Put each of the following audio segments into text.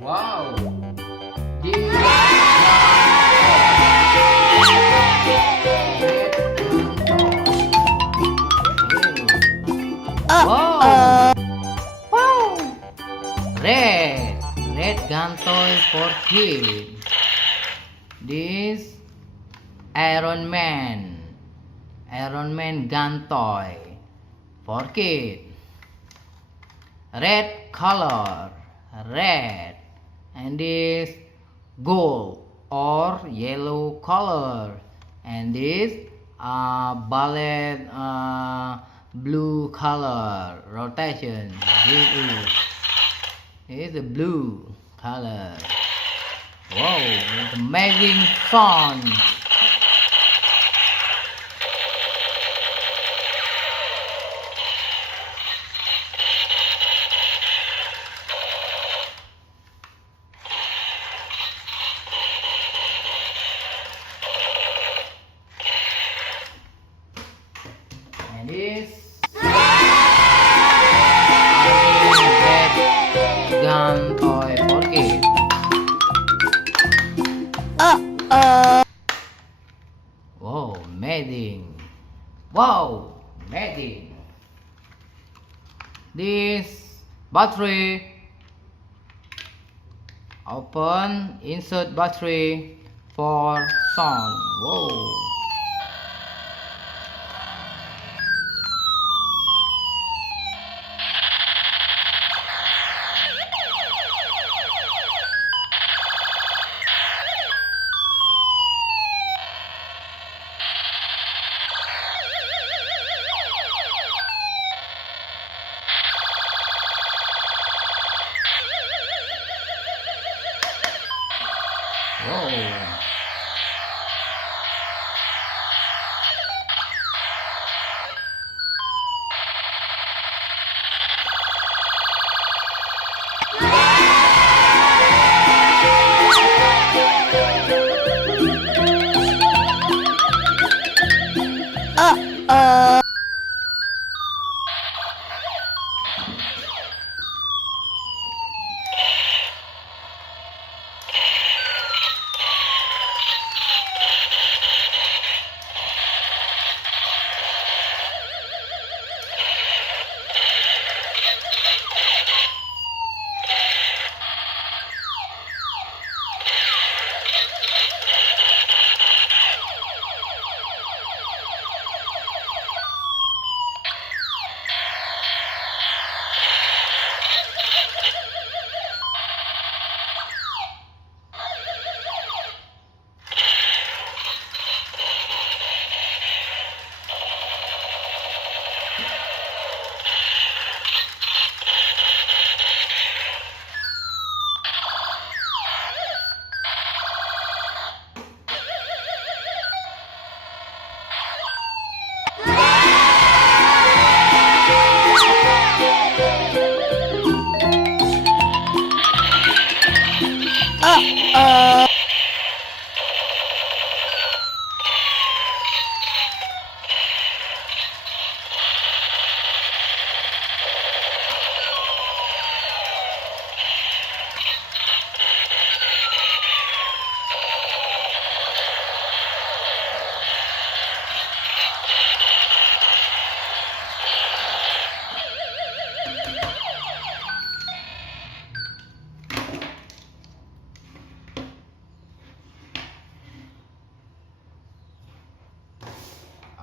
Wow. This wow. Wow. Red gun toy for kids. This Iron Man gun toy for kids. Red color, red, and this gold or yellow color, and this ballet blue color rotation. This is the blue color. Wow, it's amazing fun. And this red gun toy for kids. Wow, amazing! Wow, amazing! This battery. Open, insert battery for sound. Whoa. Whoa.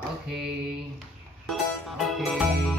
Okay. Okay.